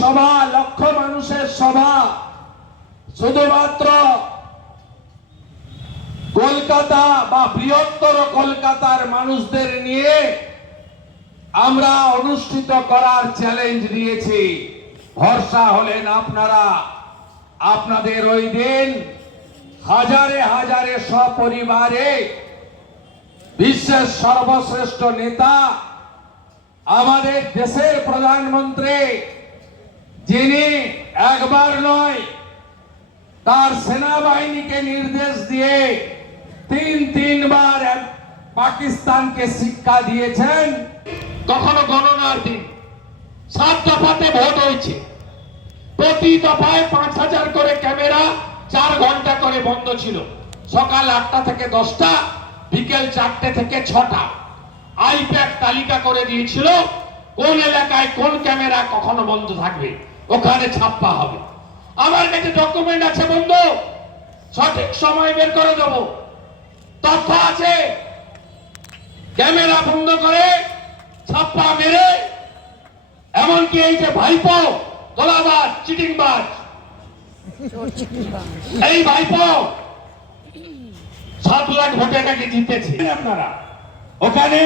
সভা, লক্ষ মানুষের সভা। শুধুমাত্র কলকাতা বা বৃহত্তর কলকাতার মানুষদের নিয়ে আমরা অনুষ্ঠিত করার চ্যালেঞ্জ নিয়েছি। ভরসা হলেন আপনারা। আপনাদের ওই দিন হাজারে হাজারে সপরিবারে বিশ্বের সর্বশ্রেষ্ঠ নেতা, আমাদের দেশের প্রধানমন্ত্রী যিনি একবার নয় তার সেনাবাহিনীকে নির্দেশ দিয়ে তিন তিনবার পাকিস্তানকে শিক্ষা দিয়েছেন। কখনো গণনার দিন সাত দফাতে ভোট হয়েছে। প্রতি দফায় পাঁচ হাজার করে ক্যামেরা চার ঘণ্টা করে বন্ধ ছিল। সকাল আটটা থেকে দশটা, বিকেল চারটে থেকে ছটা। আইপ্যাক তালিকা করে দিয়েছিল কোন এলাকায় কোন ক্যামেরা কখনো বন্ধ থাকবে। ওখানে ছাপ্পা হবে। আমার কাছে ডকুমেন্ট আছে বন্ধু। সঠিক সময় বের করে দেবো। তথ্য আছে। ক্যামেরা বন্ধ করে ছাপ্পা মেরে, এমনকি এই যে ভাইপো তোলাবাজ চিটিংবাজ। এই ভাইপো, সাত লাখ ভোটে নাকি জিতেছে। আপনারা, ওখানে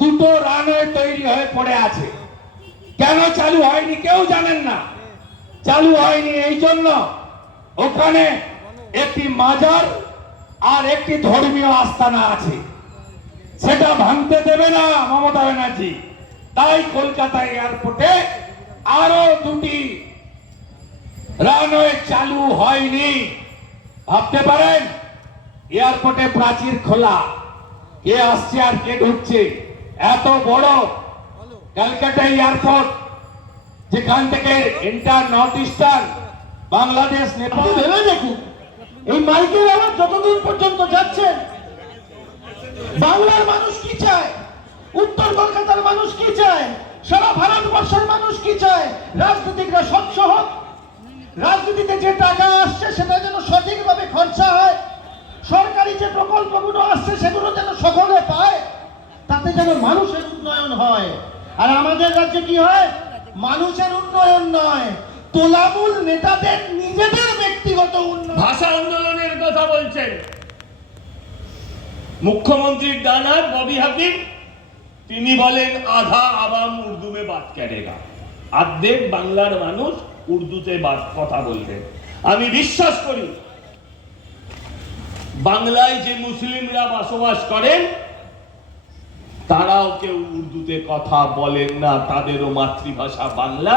দুটো রানওয়ে তৈরি হয়ে পড়ে আছে। কেন চালু হয়নি কেউ জানেন না। চালু হয়নি এই জন্য ওখানে একটি মাজার আর একটি ধর্মীয় আস্থানা আছে। সেটা ভাঙতে দেবে না মমতা ব্যানার্জি। তাই কলকাতা এয়ারপোর্টে আরও দুটি রানওয়ে চালু হয়নি। ভাবতে পারেন, এয়ারপোর্টে প্রাচীর খোলা। কে আসছে আর কে ঢুকছে? এত বড় ক্যালকাটা এয়ারপোর্ট, যেখান থেকে inter north eastern Bangladesh, Nepal. ভেবে দেখুন, এই মাইকের আওয়াজ যতদিন পর্যন্ত যাচ্ছে বাংলার মানুষ কি চায়? উত্তর কলকাতার মানুষ কি চায়? সারা ভারতবর্ষের মানুষ কি চায়? রাজনীতিকরা স্বচ্ছ হোক। রাজনীতিতে যে টাকা আসছে, সেটা যেন সঠিকভাবে খরচা হয়। সরকারি যে প্রকল্পগুলো আসছে, সেগুলো যেন সকলে পায়, তাতে যেন মানুষের উন্নয়ন হয়। আর আমাদের রাজ্যে কি হয়? মানুষের উন্নয়ন নয়, তোলামূল নেতাদের নিজেদের ব্যক্তিগত উন্নয়ন। ভাষা আন্দোলনের কথা বলছেন। মুখ্যমন্ত্রীর ডানার ববি হাকিম, তিনি বলেন, আধা আবাম উর্দু মে বাত অর্ধেক বাংলার মানুষ উর্দুতে বাত কথা বলবেন আমি বিশ্বাস করি, বাংলায় যে মুসলিমরা বসবাস করেন তারাও কেউ উর্দুতে কথা বলেন না, তাদেরও মাতৃভাষা বাংলা।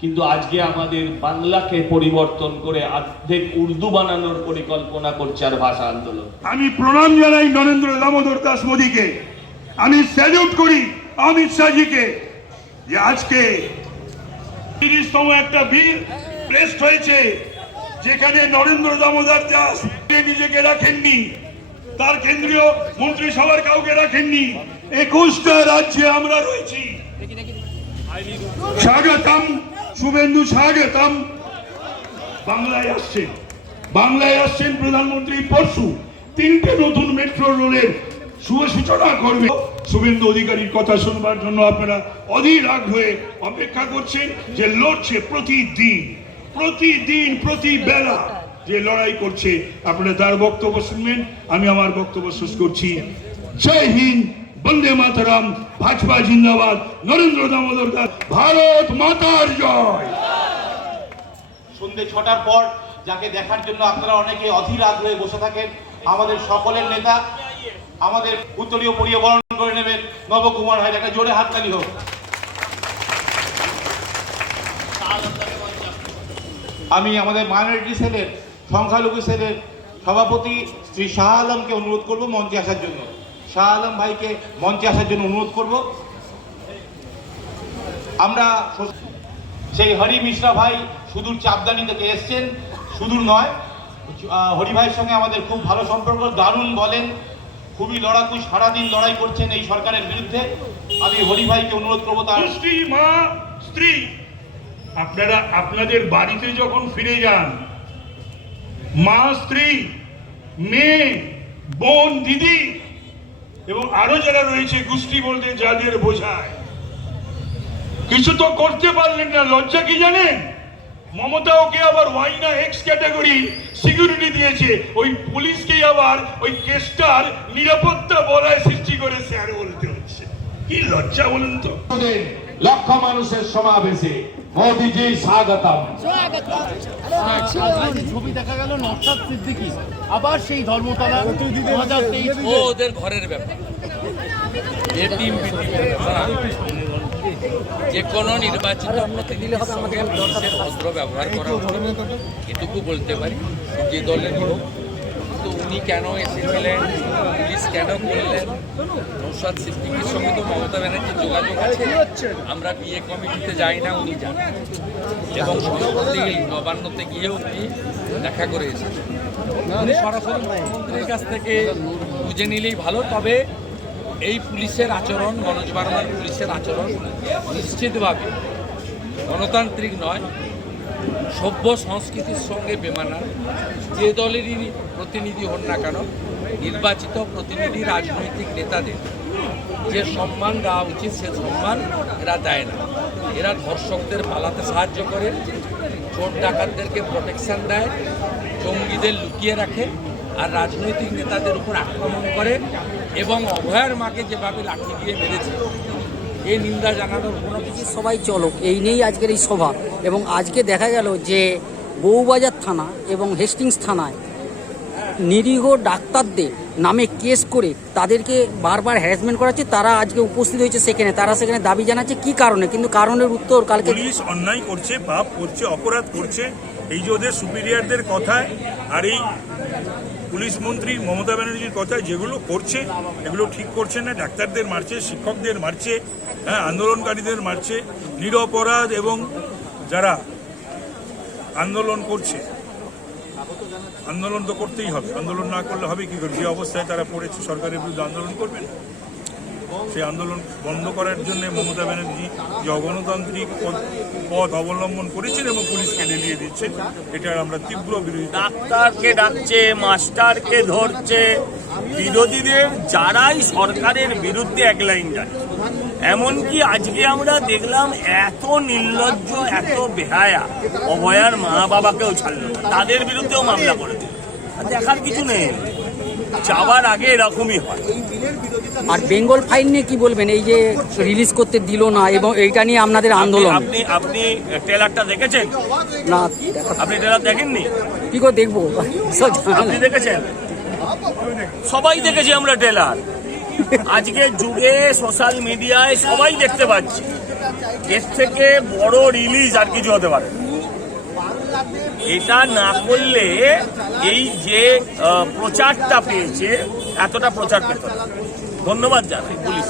কিন্তু আজকে আমাদের বাংলাকে পরিবর্তন করে অর্ধেক উর্দু বানানোর পরিকল্পনা করছে আর ভাষা আন্দোলন। আমি প্রণাম জানাই নরেন্দ্র দামোদর দাস মোদীকে। আমি স্যালুট করি অমিত শাহজিকে যে আজকে তিরিশতম একটা বিল প্রেস্ট হয়েছে, যেখানে নরেন্দ্র দামোদর দাস নিজেকে রাখেননি। তার কেন্দ্রীয় মন্ত্রিসভার কাউকে রাখেননি। একুশটা রাজ্যে আমরা রয়েছি। স্বাগতম, শুভেন্দু, স্বাগতম। বাংলায় আসছেন। বাংলায় আসছেন প্রধানমন্ত্রী পরশু। তিনটে নতুন মেট্রো রেলের সূচনা করবে। শুভেন্দু অধিকারীর কথা শুনবার জন্য আপনারা অধীর আগ্রহে অপেক্ষা করছেন যে লড়ছে প্রতিদিন। প্রতিদিন প্রতি বেলা যে লড়াই করছে, আপনারা তার বক্তব্য শুনবেন, আমি আমার বক্তব্য শেষ করছি। জয় হিন্দ, বন্দে মাতারাম, ভাজপা জিন্দাবাদ, নরেন্দ্র দামোদর দাস, ভারত মাতার জয়। সন্ধে ছটার পর যাকে দেখার জন্য আপনারা অনেকে অধীর আগ্রহে বসে থাকেন, আমাদের সকলের নেতা, আমাদের উত্তরীয় পরিয়ে বরণ করে নেবেন, নবকুমার হায় একটা জোরে হাততালি হোক। আমি আমাদের মাইনরিটি সেলের সংখ্যালঘু সেলের সভাপতি শ্রী শাহ আলমকে অনুরোধ করব মঞ্চে আসার জন্য। শাহ আলম ভাইকে মঞ্চে আসার জন্য অনুরোধ করব। আমরা সেই হরি মিশ্রা ভাই সুদূর চাপদানি থেকে এসছেন। সুদূর নয়। হরি ভাইয়ের সঙ্গে আমাদের খুব ভালো সম্পর্ক। দারুণ বলেন। খুবই লড়াকু, সারাদিন লড়াই করছেন এই সরকারের বিরুদ্ধে। আমি হরি ভাইকে অনুরোধ করব তার স্ত্রী মা, স্ত্রী, আপনারা আপনাদের বাড়িতে যখন ফিরে যান মা, স্ত্রী, মেয়ে, বোন, দিদি এবং আরও যারা রয়েছে গোষ্ঠী বলতে যাদের বোঝায়। কিছু তো করতে পারলেন না, লজ্জা কি জানেন? মমতা ওকে আবার ওয়াইনা এক্স ক্যাটাগরি সিকিউরিটি দিয়েছে, ওই পুলিশকে আবার ওই কেসটার নিরাপত্তা বলায় সৃষ্টি করে স্যার বলতে হচ্ছে। কি লজ্জা বলুন তো। লক্ষ মানুষের সমাবেশে মোদিজি স্বাগতম। ছবি দেখা গেল নকশাদ সিদ্দিকি। আবার সেই ধর্মতলা দু হাজার তেইশ। ও ওদের ঘরের ব্যাপার। আমি যে কোনো নির্বাচিত প্রতিনিধির সঙ্গে পুলিশের অস্ত্র ব্যবহার করা এটুকু বলতে পারি। যে দলের হোক তো উনি কেন এসেছিলেন? কেন করলেন? নৌসাদ সিদ্দিকির সঙ্গে তো মমতা ব্যানার্জির যোগাযোগ আছে। আমরা বিয়ে কমিটিতে যাই না উনি যান। এবং সম্প্রতি নবান্নতে গিয়েও উনি দেখা করে এসেছেন। উনি সরাসরি মুখ্যমন্ত্রীর কাছ থেকে বুঝে নিলেই ভালো তবে এই পুলিশের আচরণ মনোজ বার্মার পুলিশের আচরণ নিশ্চিতভাবে গণতান্ত্রিক নয় সভ্য সংস্কৃতির সঙ্গে বেমানান। যে দলেরই প্রতিনিধি হন না কেন নির্বাচিত প্রতিনিধি রাজনৈতিক নেতাদের যে সম্মান দেওয়া উচিত, সে সম্মান এরা দেয় না। এরা ধর্ষকদের পালাতে সাহায্য করে, চোর ডাকাতদেরকে প্রোটেকশন দেয়, জঙ্গিদের লুকিয়ে রাখে আর রাজনৈতিক নেতাদের উপর আক্রমণ করে এবং অভয়ার মাকে যেভাবে লাঠি দিয়ে মেরেছে এই নিন্দা জানানোর কোনো কিছু সবাই চলো এই নিয়েই আজকের এই সভা। এবং আজকে দেখা গেল যে বউবাজার থানা এবং হেস্টিংস থানায় নিরীহ ডাক্তারদের নামে কেস করে তাদেরকে বারবার হ্যারাসমেন্ট করাচ্ছে, তারা আজকে উপস্থিত হয়েছে সেখানে। তারা সেখানে দাবি জানাচ্ছে কি কারণে? কিন্তু কারণের উত্তর কালকে পুলিশ অন্যায় করছে, পাপ করছে, অপরাধ করছে। এই যে ওদের সুপিরিয়ারদের কথায় আর এই পুলিশ মন্ত্রী মমতা ব্যানার্জির কথায় যেগুলো করছে, এগুলো ঠিক করছে না। ডাক্তারদের মারছে, শিক্ষকদের মারছে হ্যাঁ আন্দোলনকারীদের মারছে। নিরপরাধ এবং যারা আন্দোলন করছে আন্দোলন তো করতেই হবে। আন্দোলন না করলে হবে কি করে? যে অবস্থায় তারা পড়েছে, সরকারের বিরুদ্ধে আন্দোলন করবেন সেই আন্দোলন বন্ধ করার জন্য মমতা ব্যানার্জি যে অগণতান্ত্রিক পথ- অবলম্বন করেছেন এবং পুলিশকে ঢেলিয়ে দিচ্ছেন, এটার আমরা তীব্র বিরোধী ডাক্তারকে ডাকছে, মাস্টারকে ধরছে, বিরোধীদের যারাই সরকারের বিরুদ্ধে এক লাইন যায় এমনকি আজকে আমরা দেখলাম এত নির্লজ্জ, এত বেহায়া, অভয়ার মা বাবাকেও ছাড়লো তাদের বিরুদ্ধেও মামলা করে দেখার কিছু নেই। যাওয়ার আগে এরকমই হয়। আর বেঙ্গল ফাইন নিয়ে কি বলবেন? এই যে রিলিজ করতে দিল না এবং এইটা নিয়ে আপনাদের আন্দোলন। আপনি আপনি ট্রেলারটা দেখেছেন? না আপনি ট্রেলার দেখেননি? কি করে দেখব? আপনি দেখেছেন? সবাই দেখেছি আমরা ট্রেলার আজকে যুগে সোশ্যাল মিডিয়ায় সবাই দেখতে পাচ্ছি। এর থেকে বড় রিলিজ আর কিছু হতে পারে। এটা না করলে এই যে প্রচারটা পেয়েছে এতটা প্রচার পেত ধন্যবাদ জানাই পুলিশ